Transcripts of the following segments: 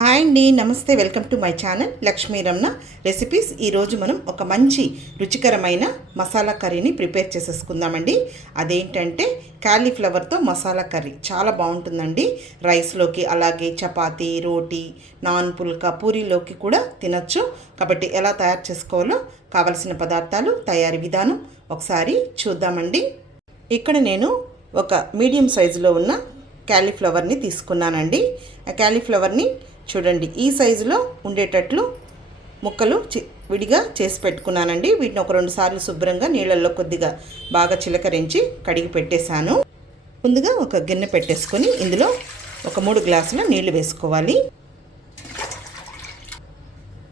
Hi అండి నమస్తే welcome to my channel Lakshmi Ramana recipes ఈరోజు మనం ఒక మంచి రుచికరమైన మసాలా కర్రీని ప్రిపేర్ చేసేసుకుందామండి అదేంటంటే క్యాలీఫ్లవర్తో మసాలా కర్రీ. చాలా బాగుంటుందండి. రైస్లోకి అలాగే చపాతీ రోటీ నాన్ పుల్కా పూరీలోకి కూడా తినచ్చు. కాబట్టి ఎలా తయారు చేసుకోవాలో కావలసిన పదార్థాలు తయారీ విధానం ఒకసారి చూద్దామండి. ఇక్కడ నేను ఒక మీడియం సైజులో ఉన్న క్యాలీఫ్లవర్ని తీసుకున్నానండి. ఆ క్యాలీఫ్లవర్ని చూడండి ఈ సైజులో ఉండేటట్లు ముక్కలు విడిగా చేసి పెట్టుకున్నానండి. వీటిని ఒక రెండు సార్లు శుభ్రంగా నీళ్ళల్లో కొద్దిగా బాగా చిలకరించి కడిగి పెట్టేశాను. ముందుగా ఒక గిన్నె పెట్టేసుకొని ఇందులో ఒక మూడు గ్లాసుల నీళ్ళు వేసుకోవాలి.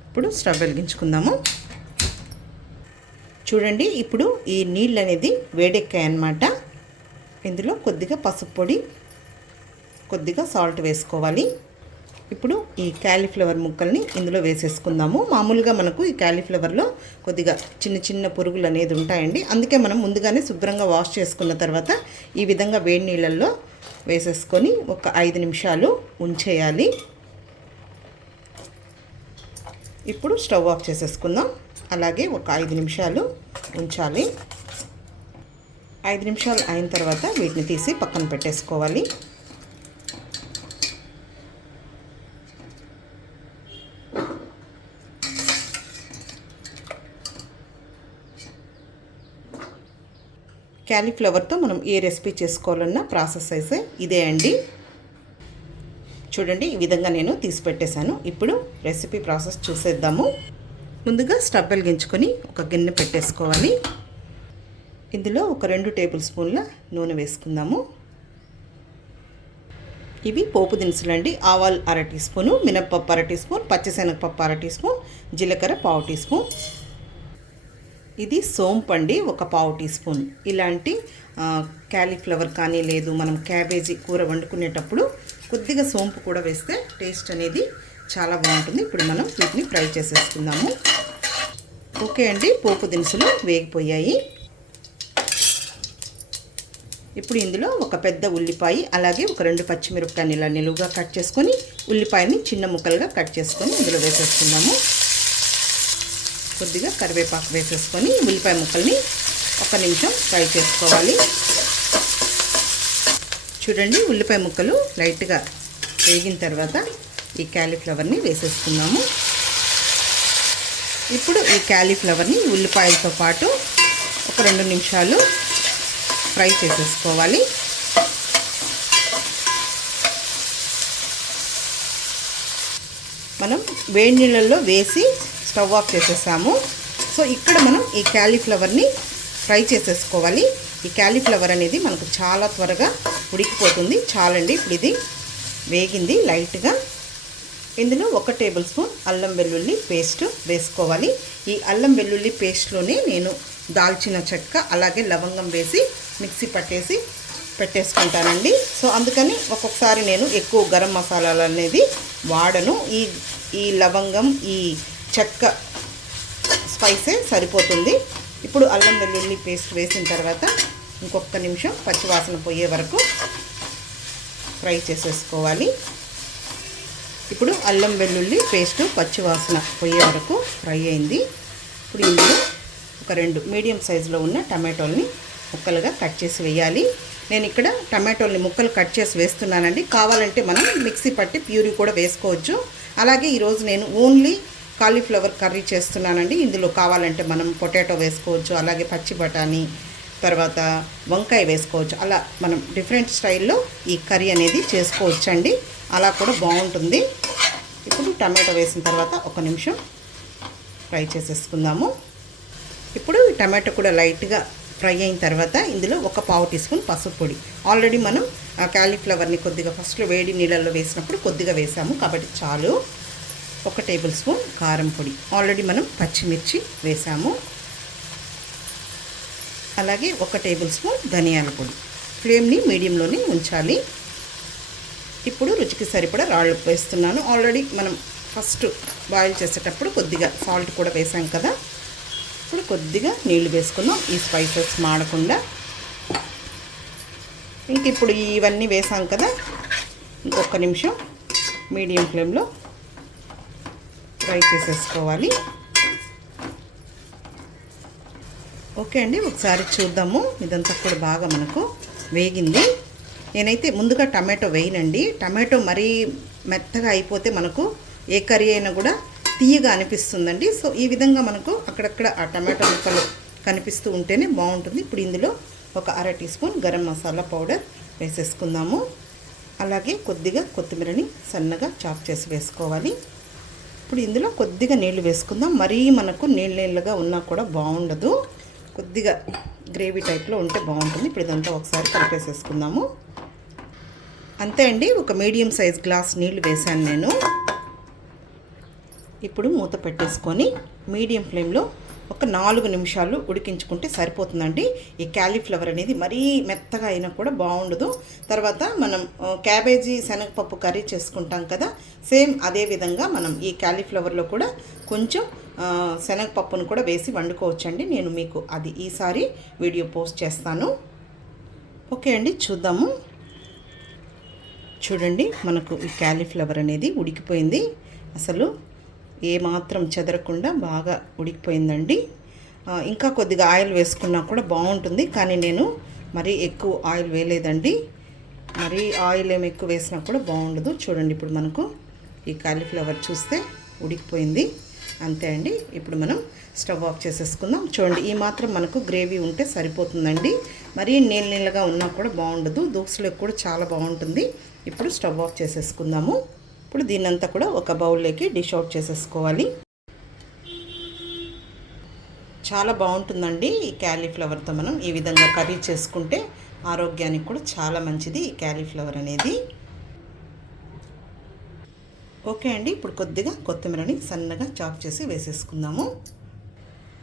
ఇప్పుడు స్టవ్ వెలిగించుకుందాము. చూడండి ఇప్పుడు ఈ నీళ్ళు అనేది వేడెక్కాయన్నమాట. ఇందులో కొద్దిగా పసుపు పొడి కొద్దిగా సాల్ట్ వేసుకోవాలి. ఇప్పుడు ఈ క్యాలీఫ్లవర్ ముక్కల్ని ఇందులో వేసేసుకుందాము. మామూలుగా మనకు ఈ క్యాలీఫ్లవర్లో కొద్దిగా చిన్న చిన్న పురుగులు అనేది ఉంటాయండి. అందుకే మనం ముందుగానే శుభ్రంగా వాష్ చేసుకున్న తర్వాత ఈ విధంగా వేడి నీళ్ళల్లో వేసేసుకొని ఒక ఐదు నిమిషాలు ఉంచేయాలి. ఇప్పుడు స్టవ్ ఆఫ్ చేసేసుకుందాం. అలాగే ఒక ఐదు నిమిషాలు ఉంచాలి. ఐదు నిమిషాలు అయిన తర్వాత వీటిని తీసి పక్కన పెట్టేసుకోవాలి. క్యాలీఫ్లవర్తో మనం ఏ రెసిపీ చేసుకోవాలన్నా ప్రాసెస్ అయితే ఇదే అండి. చూడండి ఈ విధంగా నేను తీసి పెట్టేశాను. ఇప్పుడు రెసిపీ ప్రాసెస్ చూసేద్దాము. ముందుగా స్టవ్ వెలిగించుకొని ఒక గిన్నె పెట్టేసుకోవాలి. ఇందులో ఒక రెండు టేబుల్ స్పూన్ల నూనె వేసుకుందాము. ఇవి పోపు దినుసులు అండి. ఆవాలు అర టీ స్పూను మినప్పప్పు అర టీ స్పూన్ పచ్చిశనగపప్పు అర టీ స్పూన్ జీలకర్ర పావు టీ స్పూన్. ఇది సోంపు అండి ఒక పావు టీ స్పూన్. ఇలాంటి క్యాలీఫ్లవర్ కానీ లేదు మనం క్యాబేజీ కూర వండుకునేటప్పుడు కొద్దిగా సోంపు కూడా వేస్తే టేస్ట్ అనేది చాలా బాగుంటుంది. ఇప్పుడు మనం వీటిని ఫ్రై చేసేసుకుందాము. ఓకే అండి పోపు దినుసులు వేగిపోయాయి. ఇప్పుడు ఇందులో ఒక పెద్ద ఉల్లిపాయ అలాగే ఒక రెండు పచ్చిమిరపకాయలు ఇలా నిలువుగా కట్ చేసుకొని ఉల్లిపాయని చిన్న ముక్కలుగా కట్ చేసుకొని ఇందులో వేసేసుకుందాము. కొద్దిగా కరివేపాకు వేసేసుకొని ఉల్లిపాయ ముక్కల్ని ఒక నిమిషం ఫ్రై చేసుకోవాలి. చూడండి ఉల్లిపాయ ముక్కలు లైట్గా వేగిన తర్వాత ఈ క్యాలీఫ్లవర్ని వేసేసుకున్నాము. ఇప్పుడు ఈ క్యాలీఫ్లవర్ని ఉల్లిపాయలతో పాటు ఒక రెండు నిమిషాలు ఫ్రై చేసేసుకోవాలి. మనం వేడి నీళ్ళల్లో వేసి స్టవ్ ఆఫ్ చేసేసాము. సో ఇక్కడ మనం ఈ క్యాలీఫ్లవర్ని ఫ్రై చేసేసుకోవాలి. ఈ క్యాలీఫ్లవర్ అనేది మనకు చాలా త్వరగా ఉడికిపోతుంది. చాలండి ఇప్పుడు ఇది వేగింది లైట్గా. ఇందులో ఒక టేబుల్ స్పూన్ అల్లం వెల్లుల్లి పేస్ట్ వేసుకోవాలి. ఈ అల్లం వెల్లుల్లి పేస్ట్లోనే నేను దాల్చిన చెక్క అలాగే లవంగం వేసి మిక్సీ పట్టేసి పెట్టేసుకుంటానండి. సో అందుకని ఒక్కొక్కసారి నేను ఎక్కువ గరం మసాలాలు అనేది వాడను. ఈ ఈ లవంగం ఈ చెక్క స్పైసే సరిపోతుంది. ఇప్పుడు అల్లం వెల్లుల్లి పేస్ట్ వేసిన తర్వాత ఇంకొక నిమిషం పచ్చివాసన పోయే వరకు ఫ్రై చేసేసుకోవాలి. ఇప్పుడు అల్లం వెల్లుల్లి పేస్ట్ పచ్చివాసన పోయే వరకు ఫ్రై అయింది. ఇప్పుడు ఇందులో ఒక రెండు మీడియం సైజులో ఉన్న టమాటోల్ని ముక్కలుగా కట్ చేసి వేయాలి. నేను ఇక్కడ టమాటోల్ని ముక్కలు కట్ చేసి వేస్తున్నానండి. కావాలంటే మనం మిక్సీ పట్టి ప్యూరీ కూడా వేసుకోవచ్చు. అలాగే ఈరోజు నేను ఓన్లీ కాలీఫ్లవర్ కర్రీ చేస్తున్నానండి. ఇందులో కావాలంటే మనం పొటాటో వేసుకోవచ్చు అలాగే పచ్చి బఠానీ తర్వాత వంకాయ వేసుకోవచ్చు. అలా మనం డిఫరెంట్ స్టైల్లో ఈ కర్రీ అనేది చేసుకోవచ్చు అండి అలా కూడా బాగుంటుంది. ఇప్పుడు టమాటో వేసిన తర్వాత ఒక నిమిషం ఫ్రై చేసేసుకుందాము. ఇప్పుడు టమాటో కూడా లైట్గా ఫ్రై అయిన తర్వాత ఇందులో ఒక పావు టీ స్పూన్ పసుపు పొడి. ఆల్రెడీ మనం ఆ క్యాలీఫ్లవర్ని కొద్దిగా ఫస్ట్లో వేడి నీళ్ళల్లో వేసినప్పుడు కొద్దిగా వేసాము. కాబట్టి చాలు. ఒక టేబుల్ స్పూన్ కారం పొడి. ఆల్రెడీ మనం పచ్చిమిర్చి వేసాము. అలాగే ఒక టేబుల్ స్పూన్ ధనియాల పొడి. ఫ్లేమ్ని మీడియంలోనే ఉంచాలి. ఇప్పుడు రుచికి సరిపడా రాళ్ళు వేస్తున్నాను. ఆల్రెడీ మనం ఫస్ట్ బాయిల్ చేసేటప్పుడు కొద్దిగా సాల్ట్ కూడా వేసాం కదా. ఇప్పుడు కొద్దిగా నీళ్ళు వేసుకుందాం. ఈ స్పైసెస్ మాడకుండా. ఇంక ఇప్పుడు ఇవన్నీ వేసాం కదా. ఇంకొక నిమిషం మీడియం ఫ్లేమ్లో ఫ్రై చేసేసుకోవాలి. ఓకే అండి ఒకసారి చూద్దాము. ఇదంతా కూడా బాగా మనకు వేగింది. నేనైతే ముందుగా టమాటో వేయనండి. టమాటో మరీ మెత్తగా అయిపోతే మనకు ఏ కర్రీ అయినా కూడా తీయగా అనిపిస్తుందండి. సో ఈ విధంగా మనకు అక్కడక్కడ ఆ టమాటో ముక్కలు కనిపిస్తూ ఉంటేనే బాగుంటుంది. ఇప్పుడు ఇందులో ఒక అర teaspoon garam masala powder వేసేసుకుందాము. అలాగే కొద్దిగా కొత్తిమీరని సన్నగా చాప్ చేసి వేసుకోవాలి. ఇప్పుడు ఇందులో కొద్దిగా నీళ్ళు వేసుకుందాం. మరీ మనకు నీళ్ళ నీళ్ళుగా ఉన్నా కూడా బాగుండదు. కొద్దిగా గ్రేవీ టైప్లో ఉంటే బాగుంటుంది. ఇప్పుడు ఇదంతా ఒకసారి కలిపేసేసుకుందాము. అంతే అండి ఒక మీడియం సైజ్ గ్లాస్ నీళ్ళు వేశాను నేను. ఇప్పుడు మూత పెట్టేసుకొని మీడియం ఫ్లేమ్లో ఒక నాలుగు నిమిషాలు ఉడికించుకుంటే సరిపోతుందండి. ఈ క్యాలీఫ్లవర్ అనేది మరీ మెత్తగా అయినా కూడా బాగుండదు. తర్వాత మనం క్యాబేజీ శనగపప్పు కర్రీ చేసుకుంటాం కదా. సేమ్ అదే విధంగా మనం ఈ క్యాలీఫ్లవర్లో కూడా కొంచెం శనగపప్పును కూడా వేసి వండుకోవచ్చండి. నేను మీకు అది ఈసారి వీడియో పోస్ట్ చేస్తాను. ఓకే అండి చూద్దాము. చూడండి మనకు ఈ క్యాలీఫ్లవర్ అనేది ఉడికిపోయింది. అసలు ఏమాత్రం చెదరకుండా బాగా ఉడికిపోయిందండి. ఇంకా కొద్దిగా ఆయిల్ వేసుకున్నా కూడా బాగుంటుంది కానీ నేను మరీ ఎక్కువ ఆయిల్ వేయలేదండి. మరీ ఆయిల్ ఏమి ఎక్కువ వేసినా కూడా బాగుండదు. చూడండి ఇప్పుడు మనకు ఈ కాలీఫ్లవర్ చూస్తే ఉడికిపోయింది. అంతే అండి. ఇప్పుడు మనం స్టవ్ ఆఫ్ చేసేసుకుందాం. చూడండి ఈ మాత్రం మనకు గ్రేవీ ఉంటే సరిపోతుందండి. మరీ నీళ్ళ నీళ్ళగా ఉన్నా కూడా బాగుండదు. దోశలకు కూడా చాలా బాగుంటుంది. ఇప్పుడు స్టవ్ ఆఫ్ చేసేసుకుందాము. ఇప్పుడు దీన్నంతా కూడా ఒక బౌల్లోకి డిష్ అవుట్ చేసేసుకోవాలి. చాలా బాగుంటుందండి ఈ క్యాలీఫ్లవర్తో మనం ఈ విధంగా కర్రీ చేసుకుంటే ఆరోగ్యానికి కూడా చాలా మంచిది ఈ క్యాలీఫ్లవర్ అనేది. ఓకే అండి ఇప్పుడు కొద్దిగా కొత్తిమీరని సన్నగా చాప్ చేసి వేసేసుకుందాము.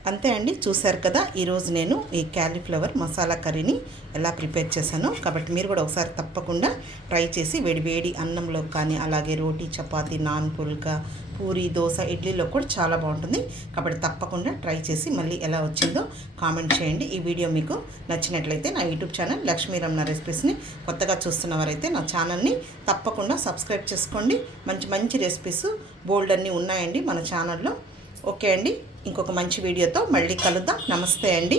అంతే అండి చూశారు కదా ఈరోజు నేను ఈ క్యాలీఫ్లవర్ మసాలా కర్రీని ఎలా ప్రిపేర్ చేశానో. కాబట్టి మీరు కూడా ఒకసారి తప్పకుండా ట్రై చేసి వేడి వేడి అన్నంలో కానీ అలాగే రోటీ చపాతీ నాన్ పుల్కా పూరి దోశ ఇడ్లీలో కూడా చాలా బాగుంటుంది. కాబట్టి తప్పకుండా ట్రై చేసి మళ్ళీ ఎలా వచ్చిందో కామెంట్ చేయండి. ఈ వీడియో మీకు నచ్చినట్లయితే నా యూట్యూబ్ ఛానల్ లక్ష్మీ రమణ రెసిపీస్ని కొత్తగా చూస్తున్న వారైతే నా ఛానల్ని తప్పకుండా సబ్స్క్రైబ్ చేసుకోండి. మంచి మంచి రెసిపీస్ బోల్డ్ అన్నీ ఉన్నాయండి మన ఛానల్లో. ఓకే అండి. ఇంకొక మంచి వీడియోతో మళ్ళీ కలుద్దాం. నమస్తే అండి.